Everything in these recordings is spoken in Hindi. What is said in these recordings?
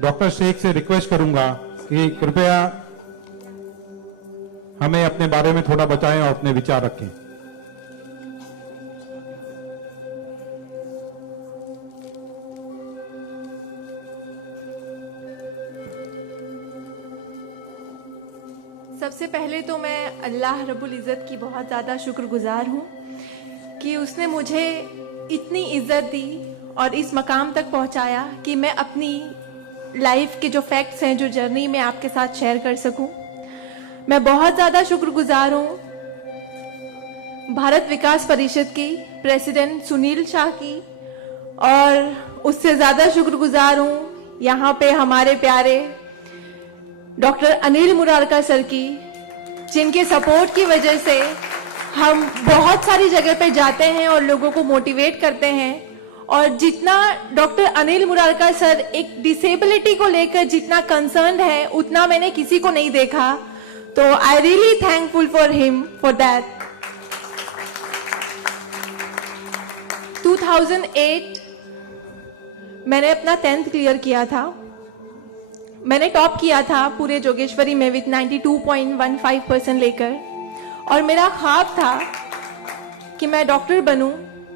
डॉक्टर शेख से रिक्वेस्ट करूंगा कि कृपया हमें अपने बारे में थोड़ा बताएं और अपने विचार रखें। सबसे पहले तो मैं अल्लाह रब्बुल इज़्ज़त की बहुत ज़्यादा शुक्रगुजार हूँ कि उसने मुझे इतनी इज़्ज़त दी और इस मकाम तक पहुँचाया कि मैं अपनी लाइफ के जो फैक्ट्स हैं, जो जर्नी में आपके साथ शेयर कर सकूं। मैं बहुत ज़्यादा शुक्रगुजार हूँ भारत विकास परिषद की प्रेसिडेंट सुनील शाह की, और उससे ज़्यादा शुक्रगुजार हूँ यहाँ पे हमारे प्यारे डॉक्टर अनिल मुरारका सर की, जिनके सपोर्ट की वजह से हम बहुत सारी जगह पे जाते हैं और लोगों को मोटिवेट करते हैं। और जितना डॉक्टर अनिल मुरारका सर एक डिसेबिलिटी को लेकर जितना कंसर्न है, उतना मैंने किसी को नहीं देखा। तो I really thankful for him for that. 2008 मैंने अपना 10th क्लियर किया था। मैंने टॉप किया था पूरे जोगेश्वरी में विद 92.15% लेकर, और मेरा ख्वाब था कि मैं डॉक्टर बनूं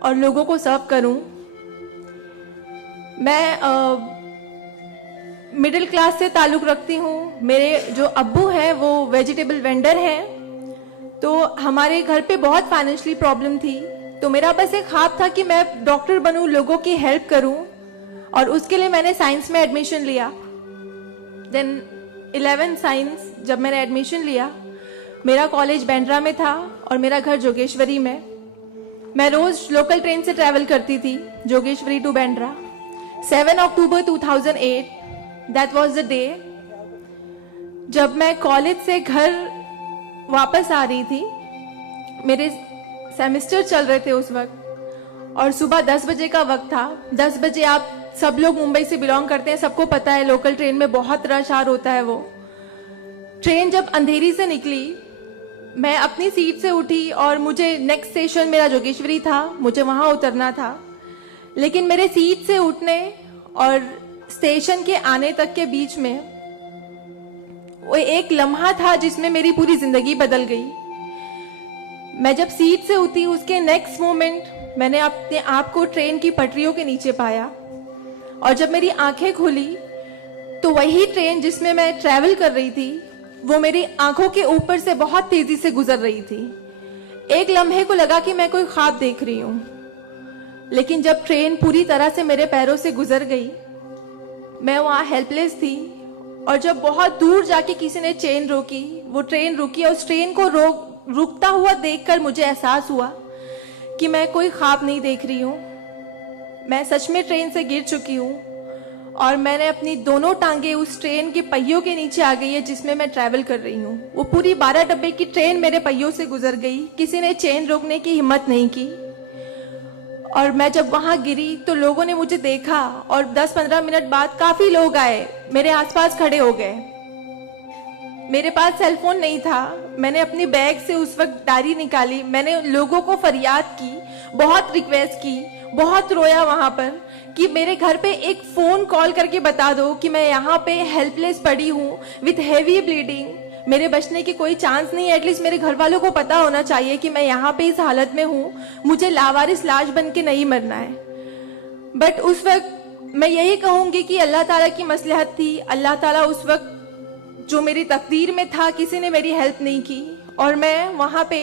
और लोगों को सर्व करूं। मैं मिडिल क्लास से ताल्लुक़ रखती हूँ। मेरे जो अब्बू हैं वो वेजिटेबल वेंडर हैं, तो हमारे घर पे बहुत फाइनेंशियली प्रॉब्लम थी। तो मेरा बस एक ख्वाब था कि मैं डॉक्टर बनूं, लोगों की हेल्प करूं, और उसके लिए मैंने साइंस में एडमिशन लिया। देन 11 साइंस जब मैंने एडमिशन लिया, मेरा कॉलेज बांद्रा में था और मेरा घर जोगेश्वरी में। मैं रोज लोकल ट्रेन से ट्रैवल करती थी Jogeshwari to Bandra. 7 October 2008 that was the day जब मैं कॉलेज से घर वापस आ रही थी। मेरे सेमेस्टर चल रहे थे उस वक्त, और सुबह 10 बजे का वक्त था। 10 बजे, आप सब लोग मुंबई से बिलोंग करते हैं, सबको पता है लोकल ट्रेन में बहुत रश आर होता है। वो ट्रेन जब अंधेरी से निकली, मैं अपनी सीट से उठी और मुझे नेक्स्ट स्टेशन मेरा जोगेश्वरी था, मुझे वहां उतरना था। लेकिन मेरे सीट से उठने और स्टेशन के आने तक के बीच में वो एक लम्हा था जिसमें मेरी पूरी जिंदगी बदल गई। मैं जब सीट से उठी, उसके नेक्स्ट मोमेंट मैंने अपने आप को ट्रेन की पटरियों के नीचे पाया, और जब मेरी आंखें खुली तो वही ट्रेन जिसमें मैं ट्रैवल कर रही थी वो मेरी आंखों के ऊपर से बहुत तेजी से गुजर रही थी। एक लम्हे को लगा कि मैं कोई ख्वाब देख रही हूं, लेकिन जब ट्रेन पूरी तरह से मेरे पैरों से गुजर गई, मैं वहां हेल्पलेस थी। और जब बहुत दूर जाके किसी ने चेन रोकी, वो ट्रेन रुकी, और उस ट्रेन को रुकता हुआ देखकर मुझे एहसास हुआ कि मैं कोई ख्वाब नहीं देख रही हूँ, मैं सच में ट्रेन से गिर चुकी हूँ, और मैंने अपनी दोनों टांगे उस ट्रेन के पहियों के नीचे आ गई है जिसमें मैं ट्रैवल कर रही हूँ। वो पूरी 12 डब्बे की ट्रेन मेरे पहियों से गुजर गई, किसी ने चेन रोकने की हिम्मत नहीं की। और मैं जब वहां गिरी तो लोगों ने मुझे देखा, और 10-15 मिनट बाद काफी लोग आए, मेरे आसपास खड़े हो गए। मेरे पास सेलफोन नहीं था। मैंने अपनी बैग से उस वक्त डायरी निकाली, मैंने लोगों को फरियाद की, बहुत रिक्वेस्ट की, बहुत रोया वहां पर कि मेरे घर पे एक फोन कॉल करके बता दो कि मैं यहाँ पे हेल्पलेस पड़ी हूँ विथ हेवी ब्लीडिंग, मेरे बचने की कोई चांस नहीं है। एटलीस्ट मेरे घर वालों को पता होना चाहिए कि मैं यहाँ पे इस हालत में हूँ, मुझे लावारिस लाश बन के नहीं मरना है। बट उस वक्त मैं यही कहूंगी कि अल्लाह ताला की मसलहत थी। अल्लाह ताला उस वक्त जो मेरी तकदीर में था, किसी ने मेरी हेल्प नहीं की, और मैं वहां पे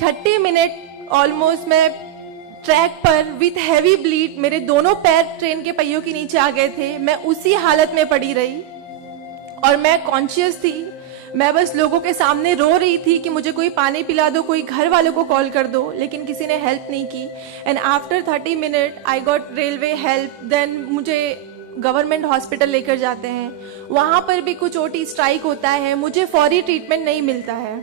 30 मिनट ऑलमोस्ट मैं ट्रैक पर विथ हैवी ब्लीड, मेरे दोनों पैर ट्रेन के पहियों के नीचे आ गए थे। मैं उसी हालत में पड़ी रही और मैं कॉन्शियस थी। मैं बस लोगों के सामने रो रही थी कि मुझे कोई पानी पिला दो, कोई घर वालों को कॉल कर दो, लेकिन किसी ने हेल्प नहीं की। And after 30 minute I got railway help. Then मुझे गवर्नमेंट हॉस्पिटल लेकर जाते हैं, वहां पर भी कुछ ओटी स्ट्राइक होता है, मुझे फौरी ट्रीटमेंट नहीं मिलता है।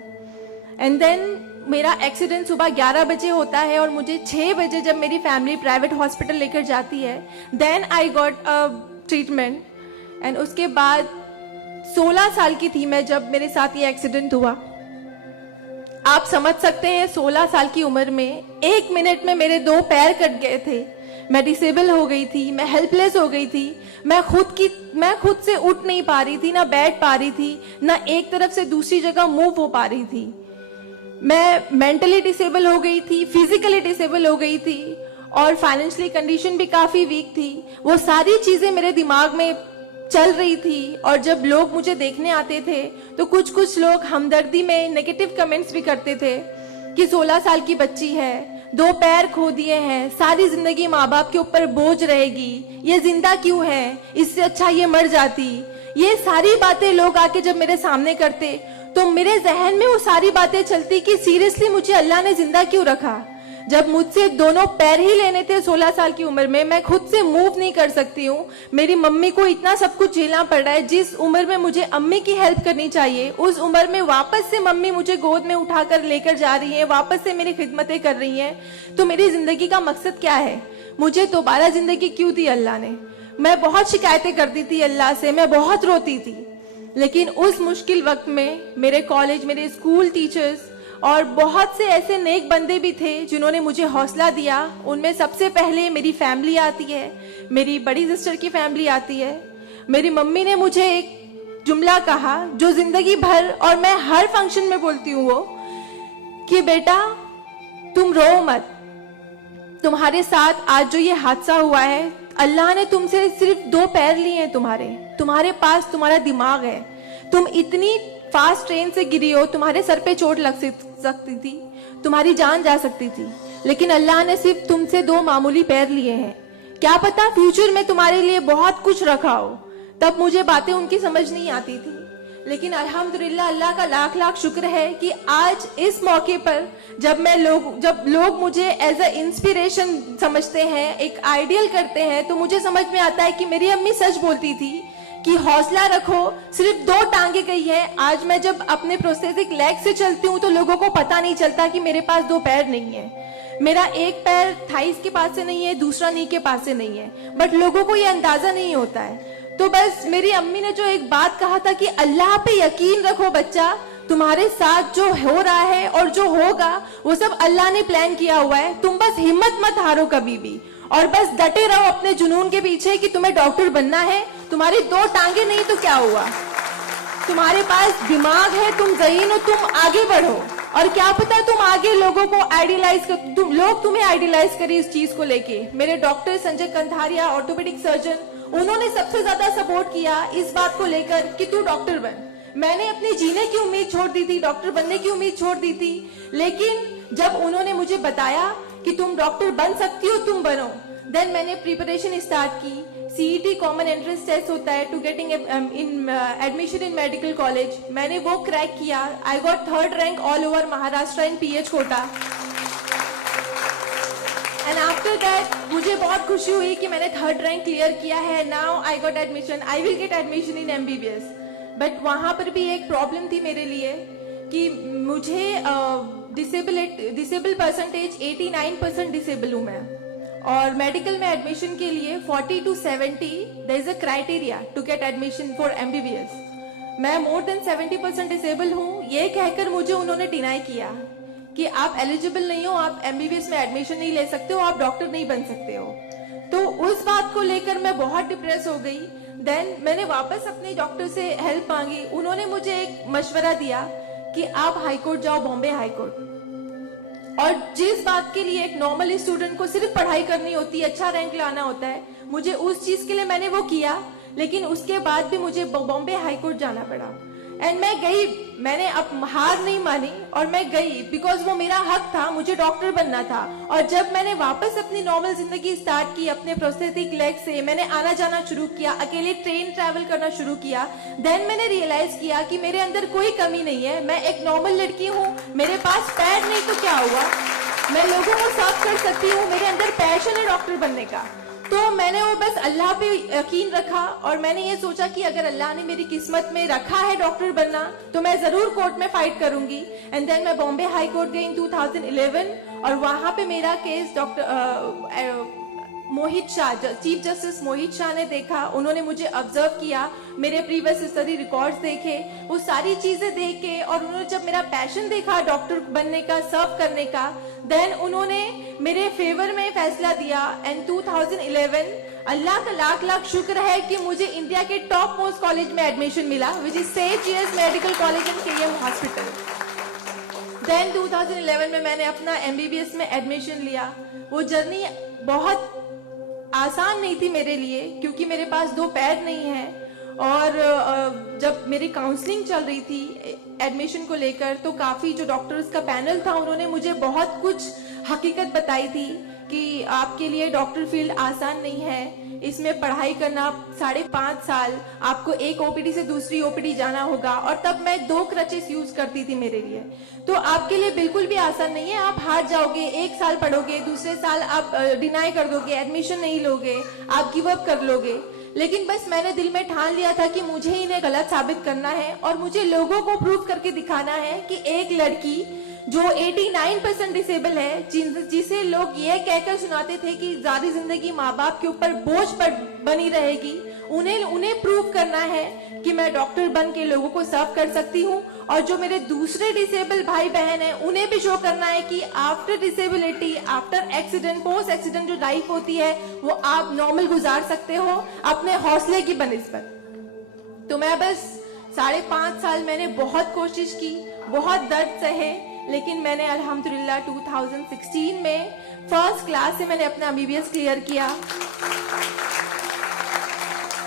एंड देन मेरा एक्सीडेंट सुबह 11 बजे होता है और मुझे 6 बजे जब मेरी फैमिली प्राइवेट हॉस्पिटल लेकर जाती है, then I got a treatment. And उसके बाद 16 साल की थी मैं जब मेरे साथ ये एक्सीडेंट हुआ। आप समझ सकते हैं 16 साल की उम्र में 1 मिनट में मेरे 2 पैर कट गए थे, मैं डिसेबल हो गई थी, मैं हेल्पलेस हो गई थी, मैं खुद से उठ नहीं पा रही थी, ना बैठ पा रही थी, ना एक तरफ से दूसरी जगह मूव हो पा रही थी। मैं मेंटली डिसेबल हो गई थी, फिजिकली डिसेबल हो गई थी और फाइनेंशियली कंडीशन भी काफी वीक थी। वो सारी चीजें मेरे दिमाग में चल रही थी और जब लोग मुझे देखने आते थे तो कुछ लोग हमदर्दी में नेगेटिव कमेंट्स भी करते थे कि 16 साल की बच्ची है, 2 पैर खो दिए हैं, सारी जिंदगी माँ बाप के ऊपर बोझ रहेगी, ये जिंदा क्यों है, इससे अच्छा ये मर जाती। ये सारी बातें लोग आके जब मेरे सामने करते तो मेरे जहन में वो सारी बातें चलती कि सीरियसली मुझे अल्लाह ने जिंदा क्यों रखा, जब मुझसे दोनों पैर ही लेने थे 16 साल की उम्र में, मैं खुद से मूव नहीं कर सकती हूँ। मेरी मम्मी को इतना सब कुछ झेलना पड़ रहा है। जिस उम्र में मुझे अम्मी की हेल्प करनी चाहिए उस उम्र में वापस से मम्मी मुझे गोद में उठाकर लेकर जा रही है, वापस से मेरी खिदमतें कर रही हैं। तो मेरी जिंदगी का मकसद क्या है, मुझे दोबारा जिंदगी क्यों दी अल्लाह ने। मैं बहुत शिकायतें करती थी अल्लाह से, मैं बहुत रोती थी, लेकिन उस मुश्किल वक्त में मेरे कॉलेज, मेरे स्कूल टीचर्स और बहुत से ऐसे नेक बंदे भी थे जिन्होंने मुझे हौसला दिया। उनमें सबसे पहले मेरी फैमिली आती है, मेरी बड़ी सिस्टर की फैमिली आती है। मेरी मम्मी ने मुझे एक जुमला कहा जो जिंदगी भर और मैं हर फंक्शन में बोलती हूँ, वो कि बेटा तुम रो मत, तुम्हारे साथ आज जो ये हादसा हुआ है, अल्लाह ने तुमसे सिर्फ 2 पैर लिए हैं, तुम्हारे पास तुम्हारा दिमाग है, तुम इतनी फास्ट ट्रेन से गिरी हो, तुम्हारे सर पे चोट लग सकती थी, तुम्हारी जान जा सकती थी, लेकिन अल्लाह ने सिर्फ तुमसे 2 मामूली पैर लिए हैं। क्या पता फ्यूचर में तुम्हारे लिए बहुत कुछ रखा हो। तब मुझे बातें उनकी समझ नहीं आती थी, लेकिन अल्हम्दुलिल्लाह अल्लाह का लाख लाख शुक्र है कि आज इस मौके पर जब लोग मुझे एज अ इंस्पिरेशन समझते हैं, एक आइडियल करते हैं, तो मुझे समझ में आता है कि मेरी अम्मी सच बोलती थी कि हौसला रखो, सिर्फ 2 टांगे गई है। आज मैं जब अपने प्रोस्थेटिक लेग से चलती हूँ तो लोगों को पता नहीं चलता कि मेरे पास 2 पैर नहीं है, मेरा एक पैर थाइस के पास से नहीं है, दूसरा नी के पास से नहीं है, बट लोगों को ये अंदाजा नहीं होता है। तो बस मेरी अम्मी ने जो एक बात कहा था कि अल्लाह पे यकीन रखो बच्चा, तुम्हारे साथ जो हो रहा है और जो होगा वो सब अल्लाह ने प्लान किया हुआ है, तुम बस हिम्मत मत हारो कभी भी, और बस डटे रहो अपने जुनून के पीछे कि तुम्हें डॉक्टर बनना है। तुम्हारी 2 टांगे नहीं तो क्या हुआ, तुम्हारे पास दिमाग है, तुम ज़हीन हो, तुम आगे बढ़ो। और क्या पता तुम आगे लोगों को आइडियलाइज कर, लोग तुम्हें आइडियलाइज करें इस चीज को लेके। मेरे डॉक्टर संजय कंधारिया, ऑर्थोपेडिक सर्जन, उन्होंने सबसे ज्यादा सपोर्ट किया इस बात को लेकर कि तू डॉक्टर बन। मैंने अपने जीने की उम्मीद छोड़ दी थी, डॉक्टर बनने की उम्मीद छोड़ दी थी, लेकिन जब उन्होंने मुझे बताया कि तुम डॉक्टर बन सकती हो, तुम बनो, देन मैंने प्रिपरेशन स्टार्ट की। सीईटी कॉमन एंट्रेंस टेस्ट होता है to getting admission in medical college, मैंने वो क्रैक किया। I got 3rd rank all over Maharashtra in PH quota. And after that मुझे बहुत खुशी हुई कि मैंने 3rd रैंक क्लियर किया है। Now I got admission, I will get admission in MBBS. But वहां पर भी एक प्रॉब्लम थी मेरे लिए कि मुझे डिसेबल परसेंटेज 89% डिसेबल हूं मैं, और मेडिकल में एडमिशन के लिए 40 to 70 there is a criteria to get admission for MBBS. मैं मोर देन 70% डिसेबल हूँ, ये कहकर मुझे उन्होंने डिनाई किया कि आप एलिजिबल नहीं हो, आप एमबीबीएस में एडमिशन नहीं ले सकते हो, आप डॉक्टर नहीं बन सकते हो। तो उस बात को लेकर मैं बहुत डिप्रेस हो गई। देन मैंने वापस अपने डॉक्टर से हेल्प मांगी, उन्होंने मुझे एक मशवरा दिया कि आप हाई कोर्ट जाओ, बॉम्बे हाई कोर्ट। और जिस बात के लिए एक नॉर्मल स्टूडेंट को सिर्फ पढ़ाई करनी होती है, अच्छा रैंक लाना होता है, मुझे उस चीज के लिए मैंने वो किया, लेकिन उसके बाद भी मुझे बॉम्बे हाई कोर्ट जाना पड़ा। एंड मैं गई, मैंने अब हार नहीं मानी और मैं गई, बिकॉज वो मेरा हक था, मुझे डॉक्टर बनना था। और जब मैंने वापस अपनी नॉर्मल जिंदगी स्टार्ट की अपने प्रोस्थेटिक लेग से, मैंने आना जाना शुरू किया, अकेले ट्रेन ट्रैवल करना शुरू किया, देन मैंने रियलाइज किया कि मेरे अंदर कोई कमी नहीं है, मैं एक नॉर्मल लड़की हूँ, मेरे पास पैर नहीं तो क्या हुआ, मैं लोगों को सर्व कर सकती हूँ, मेरे अंदर पैशन है डॉक्टर बनने का। तो मैंने वो बस अल्लाह पे यकीन रखा और मैंने ये सोचा कि अगर अल्लाह ने मेरी किस्मत में रखा है डॉक्टर बनना तो मैं जरूर कोर्ट में फाइट करूंगी। एंड देन मैं बॉम्बे हाई कोर्ट गई इन 2011 और वहां पे मेरा केस मोहित शाह, चीफ जस्टिस मोहित शाह ने देखा, उन्होंने मुझे ऑब्जर्व किया, मेरे प्रीवियस स्टडी रिकॉर्ड्स देखे, वो सारी चीजें देख के, और उन्होंने जब मेरा पैशन देखा डॉक्टर बनने का, सर्व करने का, देन उन्होंने मेरे फेवर में फैसला दिया। एंड 2011 अल्लाह का लाख लाख शुक्र है कि मुझे इंडिया के टॉप मोस्ट कॉलेज में एडमिशन मिला, which is Seth GS medical college and KM hospital. Then 2011 में मैंने अपना एमबीबीएस में एडमिशन लिया। वो जर्नी बहुत आसान नहीं थी मेरे लिए, क्योंकि मेरे पास 2 पैर नहीं है, और जब मेरी काउंसलिंग चल रही थी एडमिशन को लेकर, तो काफी जो डॉक्टर्स का पैनल था उन्होंने मुझे बहुत कुछ हकीकत बताई थी कि आपके लिए डॉक्टर फील्ड आसान नहीं है, इसमें पढ़ाई करना 5.5 साल, आपको एक ओपीडी से दूसरी ओपीडी जाना होगा, और तब मैं 2 क्रचेस यूज करती थी मेरे लिए। तो आपके लिए बिल्कुल भी आसान नहीं है, आप हार जाओगे, 1 साल पढ़ोगे, दूसरे साल आप डिनाई कर दोगे, एडमिशन नहीं लोगे, आप गिव अप कर लोगे। लेकिन बस मैंने दिल में ठान लिया था कि मुझे इन्हें गलत साबित करना है, और मुझे लोगों को प्रूव करके दिखाना है कि एक लड़की जो 89% डिसेबल है, जिसे लोग ये कहकर सुनाते थे कि सारी जिंदगी माँ बाप के ऊपर बोझ पर बनी रहेगी, उन्हें प्रूव करना है कि मैं डॉक्टर बन के लोगों को सर्व कर सकती हूँ। और जो मेरे दूसरे डिसेबल भाई बहन हैं, उन्हें भी शो करना है कि after disability, after accident, post accident जो लाइफ होती है वो आप नॉर्मल गुजार सकते हो अपने हौसले की बनिस्बत। तो मैं बस 5.5 साल मैंने बहुत कोशिश की, बहुत दर्द सहे, लेकिन मैंने अल्हम्दुलिल्लाह 2016 में फर्स्ट क्लास से मैंने अपना एमबीबीएस क्लियर किया।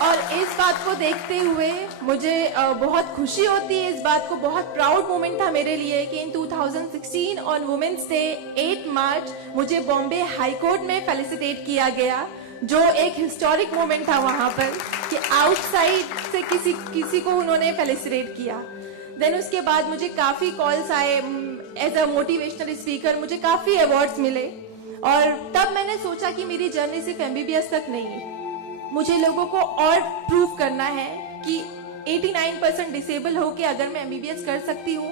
और इस बात को देखते हुए मुझे बहुत खुशी होती है, इस बात को बहुत प्राउड मोमेंट था मेरे लिए कि इन 2016 ऑन वुमेन्स डे 8 मार्च मुझे बॉम्बे हाई कोर्ट में फेलिसिटेट किया गया, जो एक हिस्टोरिक मोमेंट था वहां पर कि आउटसाइड से किसी को उन्होंने फेलिसिटेट किया। देन उसके बाद मुझे काफी कॉल्स आए, एज अ मोटिवेशनल स्पीकर मुझे काफी अवार्ड्स मिले, और तब मैंने सोचा कि मेरी जर्नी सिर्फ एमबीबीएस तक नहीं, मुझे लोगों को और प्रूव करना है कि 89% डिसेबल हो के अगर मैं एमबीबीएस कर सकती हूँ,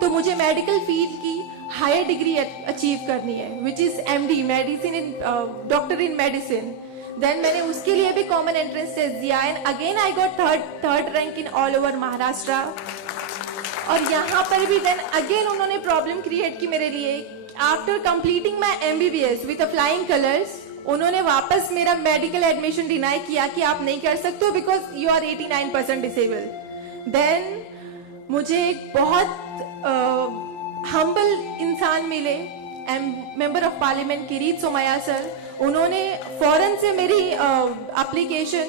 तो मुझे मेडिकल फील्ड की हायर डिग्री अचीव करनी है, which is MD, medicine in doctor in medicine. Then मैंने उसके लिए भी कॉमन एंट्रेंस टेस्ट दिया, and again I got third rank in all over Maharashtra. और यहाँ पर भी देन अगेन उन्होंने प्रॉब्लम क्रिएट की मेरे लिए। After completing my MBBS with flying colours, उन्होंने वापस मेरा मेडिकल एडमिशन डिनाई किया कि आप नहीं कर सकते हो because you are 89% disable. Then मुझे एक बहुत हम्बल इंसान मिले, member of parliament Kirit Somaiya sir, उन्होंने फौरन से मेरी एप्लीकेशन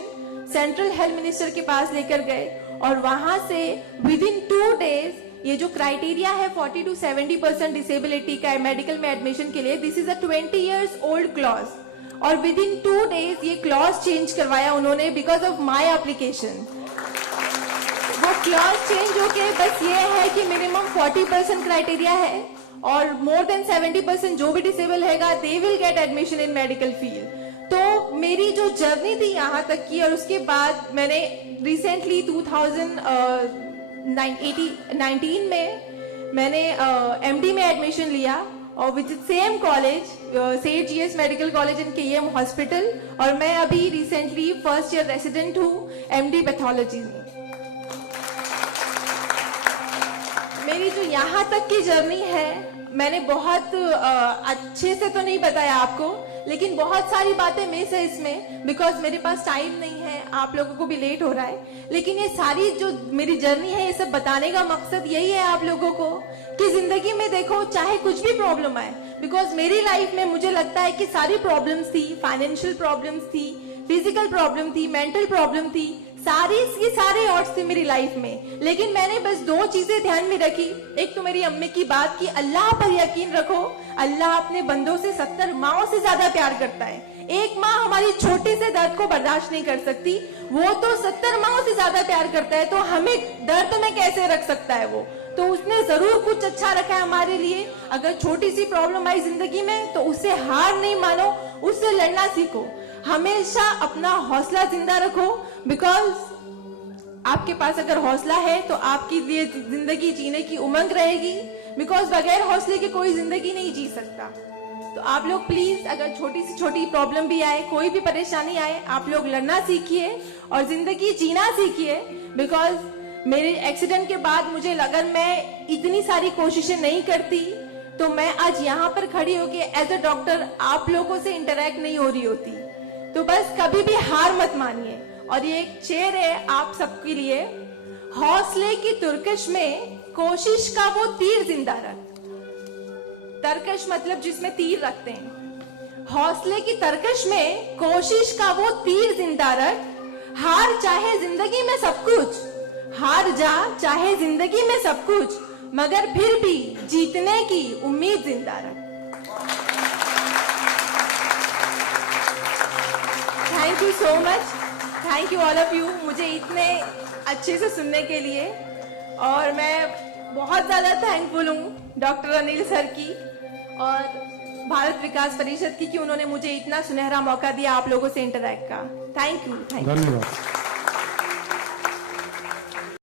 सेंट्रल हेल्थ मिनिस्टर के पास लेकर गए, और वहां से विद इन 2 डेज ये जो क्राइटेरिया है 40 to 70% डिसेबिलिटी का मेडिकल में एडमिशन के लिए, this is a 20 years old clause, और विद इन 2 डेज ये क्लॉज चेंज करवाया उन्होंने बिकॉज ऑफ माई एप्लीकेशन। वो क्लॉज चेंज होके बस ये है कि मिनिमम 40% क्राइटेरिया है, और मोर देन 70% जो भी डिसेबल हैगा they will get admission in medical field. तो मेरी जो जर्नी थी यहाँ तक की, और उसके बाद मैंने रिसेंटली 2019 में मैंने एमडी में एडमिशन लिया, और which same college Seth GS medical college and KM hospital, और मैं अभी रिसेंटली फर्स्ट ईयर रेसिडेंट हूँ एमडी पैथोलॉजी में। मेरी जो यहाँ तक की जर्नी है, मैंने बहुत अच्छे से तो नहीं बताया आपको, लेकिन बहुत सारी बातें मिस है इसमें बिकॉज मेरे पास टाइम नहीं है, आप लोगों को भी लेट हो रहा है। लेकिन ये सारी जो मेरी जर्नी है, ये सब बताने का मकसद यही है आप लोगों को कि जिंदगी में देखो चाहे कुछ भी प्रॉब्लम आए, बिकॉज मेरी लाइफ में मुझे लगता है कि सारी प्रॉब्लम्स थी, फाइनेंशियल प्रॉब्लम्स थी, फिजिकल प्रॉब्लम थी, मेंटल प्रॉब्लम थी, सारे ऑड्स थे मेरी लाइफ में, लेकिन मैंने बस 2 चीजें ध्यान में रखी। एक तो मेरी अम्मी की बात कि अल्लाह पर यकीन रखो, अल्लाह अपने बंदों से 70 माओं से ज्यादा प्यार करता है। एक माँ हमारी छोटे से दर्द को बर्दाश्त नहीं कर सकती, वो तो 70 माओं से ज्यादा प्यार करता है, तो हमें दर्द में कैसे रख सकता है वो? तो उसने जरूर कुछ अच्छा रखा है हमारे लिए। अगर छोटी सी प्रॉब्लम आई जिंदगी में तो उससे हार नहीं मानो, उससे लड़ना सीखो, हमेशा अपना हौसला जिंदा रखो, बिकॉज आपके पास अगर हौसला है तो आपकी लिए जिंदगी जीने की उमंग रहेगी, बिकॉज बगैर हौसले के कोई जिंदगी नहीं जी सकता। तो आप लोग प्लीज, अगर छोटी से छोटी प्रॉब्लम भी आए, कोई भी परेशानी आए, आप लोग लड़ना सीखिए और जिंदगी जीना सीखिए। बिकॉज मेरे एक्सीडेंट के बाद मुझे लगा मैं इतनी सारी कोशिशें नहीं करती तो मैं आज यहाँ पर खड़ी होके एज अ डॉक्टर आप लोगों से इंटरेक्ट नहीं हो रही होती। तो बस कभी भी हार मत मानिए। और ये एक शेर है आप सबके लिए, हौसले की तुर्कश में कोशिश का वो तीर जिंदा रख। तरकश मतलब जिसमें तीर रखते हैं। हौसले की तरकश में कोशिश का वो तीर जिंदा रख। हार चाहे जिंदगी में सब कुछ, हार जा चाहे जिंदगी में सब कुछ, मगर फिर भी जीतने की उम्मीद जिंदा रख। Thank you so much, thank you all of you, मुझे इतने अच्छे से सुनने के लिए। और मैं बहुत ज्यादा थैंकफुल हूँ डॉक्टर अनिल सर की और भारत विकास परिषद की कि उन्होंने मुझे इतना सुनहरा मौका दिया आप लोगों से इंटरैक्ट का। Thank you. धन्यवाद।